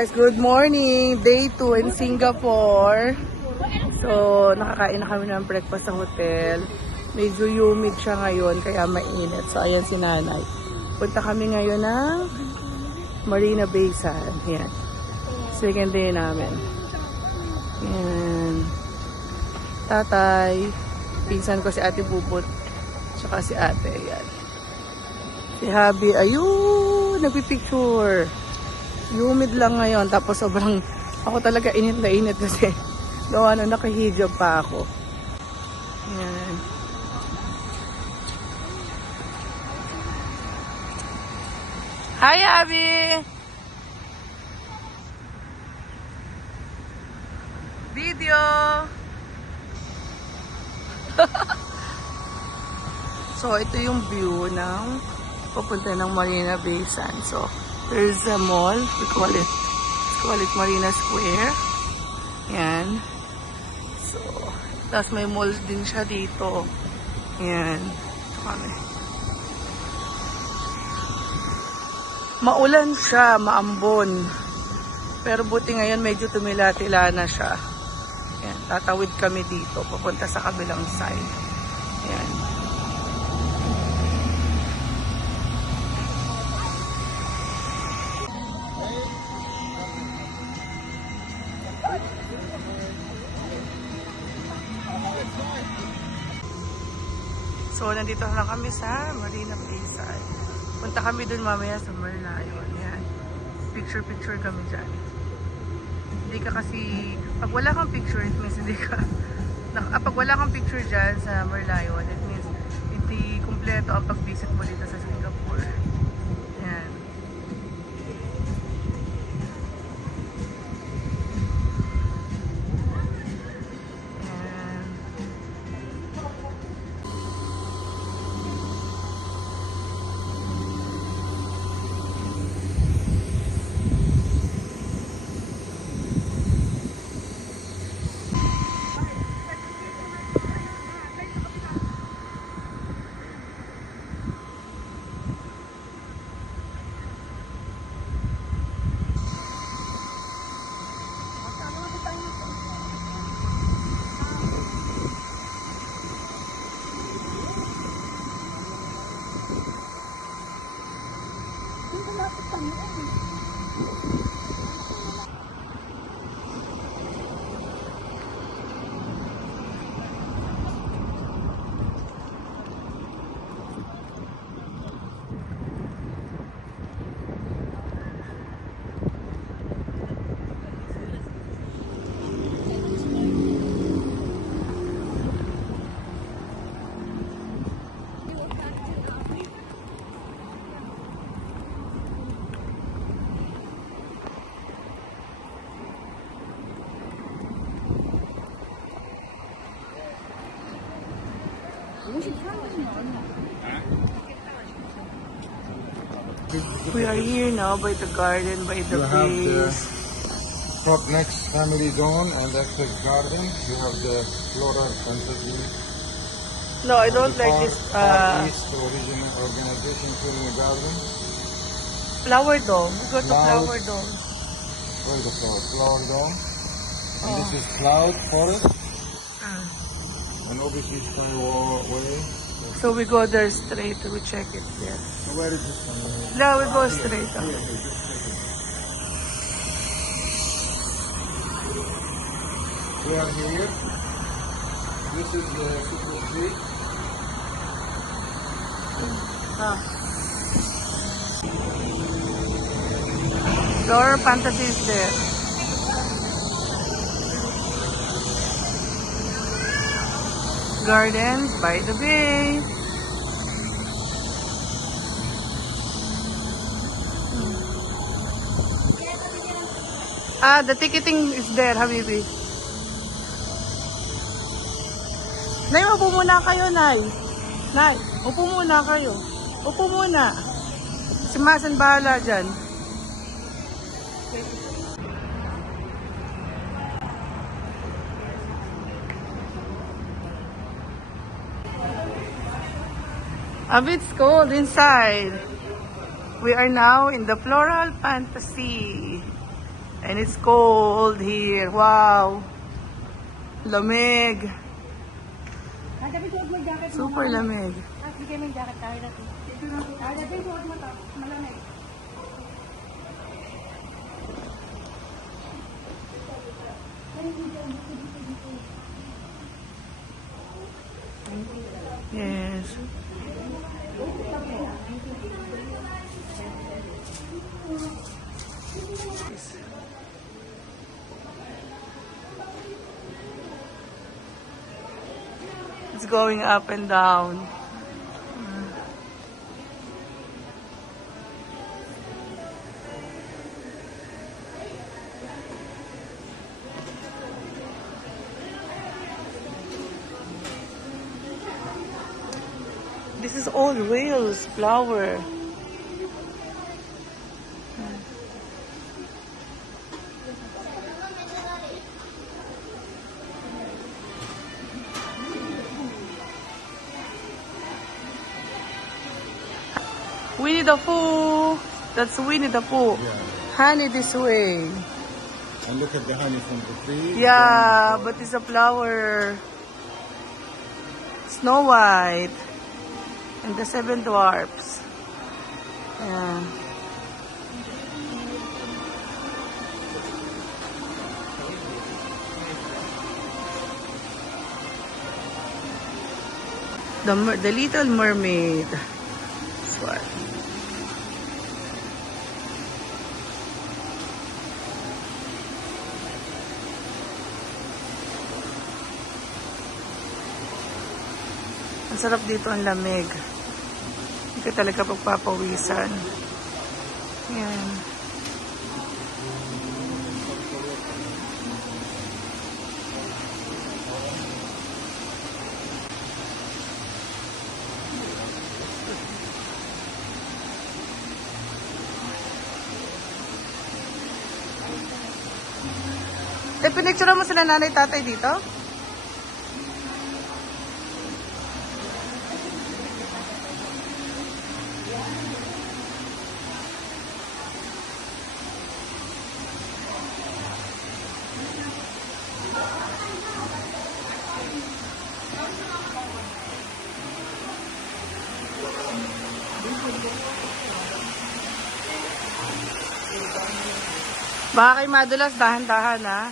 guys, good morning! Day 2 in Singapore. So, nakakain na kami ng breakfast sa hotel. Medyo humid siya ngayon, kaya mainit. So, ayan si nanay. Punta kami ngayon ng Marina Bay Sands. Yan. Second day namin. Yan. Tatay. Pinsan ko si Ate Bubot. Tsaka si ate. Yan. Si Habi, ayun! Nagpipicture. Humid lang ngayon, tapos sobrang, ako talaga init na init kasi gawa na nakahijab pa ako. Yan. Hi, Abby! Video! So, ito yung view ng papunta ng Marina Bay Sands. So, there's a mall. We call it Marina Square. Yan. So, tapos may mall din siya dito. Yan. Ito kami. Maulan siya, maambon. Pero buti ngayon medyo tumila-tila na siya. Yan. Tatawid kami dito, papunta sa kabilang side. Yan. So, nandito na kami sa Marina Bay Sands. Punta kami dun mamaya sa Merlion. Yan. Picture-picture kami dyan. Hindi ka kasi, pag wala kang picture, it means hindi ka, pag wala kang picture dyan sa Merlion, it means hindi kumpleto ang pag-visit mo dito sa Singapore. Yan. We are here now by the garden, by the place. Top next family zone, and that's the garden. You have the floral fantasy. No, I don't like this. East organization filming garden. Flower dome. We go to flower dome. Where is the flower dome? And this is cloud forest. And obviously skyway. So we go there straight. We check it there. So where is this one? No, we go straight. We are here. This is the Super Street. Flower fantasy is there. Gardens by the bay. The ticketing is there, Habibi. Nay, upo muna kayo, Nay. Nay, upo muna kayo. Upo muna. Si Masan bahala dyan. A bit cold inside. We are now in the Floral Fantasy. And it's cold here. Wow. Lamig. Super lamig. Yes. It's going up and down. This is all whales flower. Winnie the Pooh. That's Winnie the Pooh. Yeah. Honey this way. And look at the honey from the tree. Yeah, but it's a flower. Snow White. And the Seven Dwarfs. Yeah. The Little Mermaid. This one. Ang sarap dito, ang lamig. Hindi ka talaga pagpapawisan. Yan. Pinicture mo sila nanay tatay dito? Baka kay madulas, dahan-dahan ha.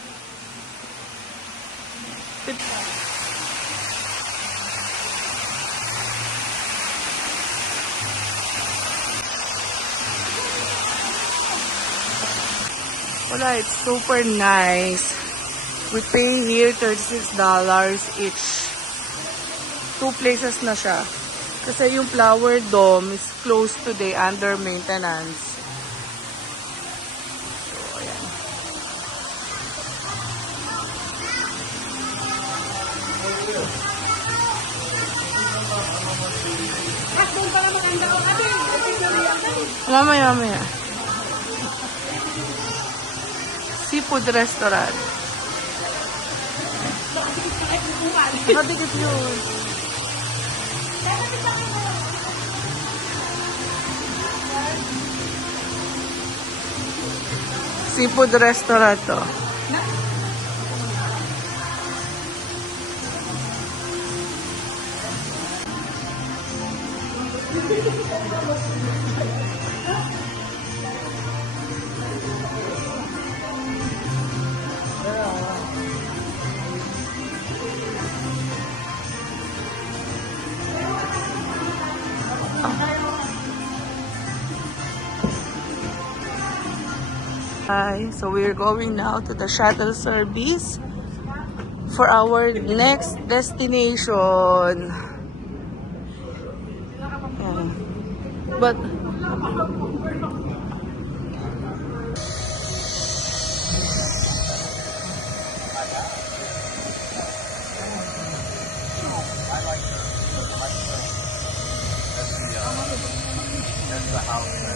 Wala, it's super nice. We pay here $36 each. 2 places na siya. Kasi yung flower dome is closed today under maintenance. So, ayan. Mamaya. Seafood restaurant. Nakadikit yun. Seafood restaurant to. Hi, so we're going now to the shuttle service for our next destination. Yeah. But That's the house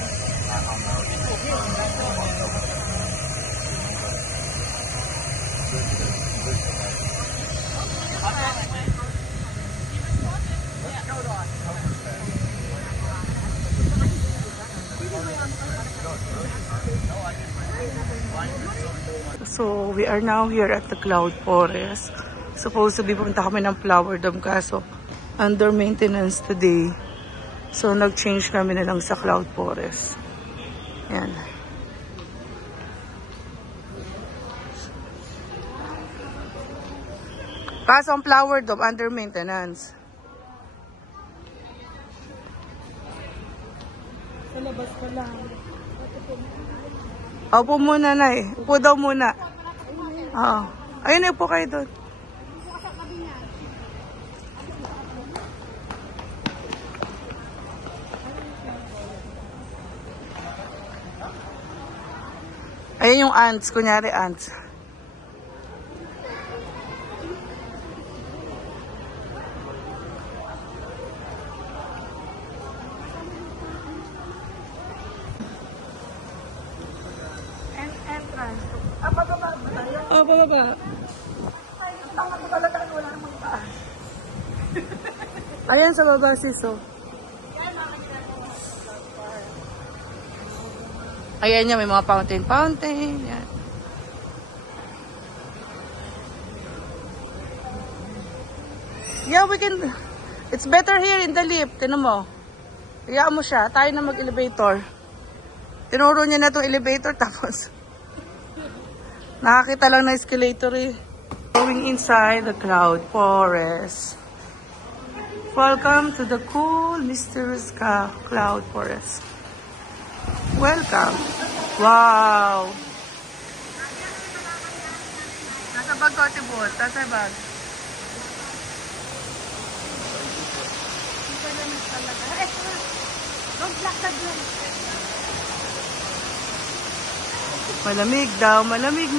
So, we are now here at the Cloud Forest. Supposed to be pumunta kami ng Flower Dome kaso under maintenance today. So, nag-change kami na lang sa Cloud Forest. Yan. Kaso ang Flower Dome under maintenance. Sa labas pa lang. Upo muna na eh. Upo daw muna. Oo. Ayun, upo kayo doon. Ayun yung ants. Kunyari ants. Oh, bababa. Ayan sa baba, siso. Ayan niya, may mga fountain. Yan. Yeah, we can. It's better here in the lift. Tinan mo. Hayaan mo siya. Tayo na mag-elevator. Tinuro niya na itong elevator tapos nakakita lang na escalator eh. Going inside the Cloud Forest. Welcome to the cool, mysterious Cloud Forest. Welcome. Wow. Nasa bag ko, Tibot. Nasa bag. Malamig daw. Malamig.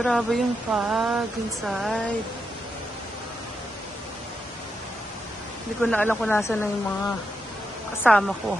Grabe yung fog inside. Hindi ko na alam kung nasa na yung mga kasama ko.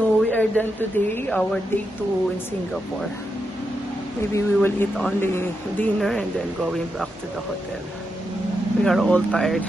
So we are done today, our day 2 in Singapore. Maybe we will eat only dinner and then going back to the hotel. We are all tired.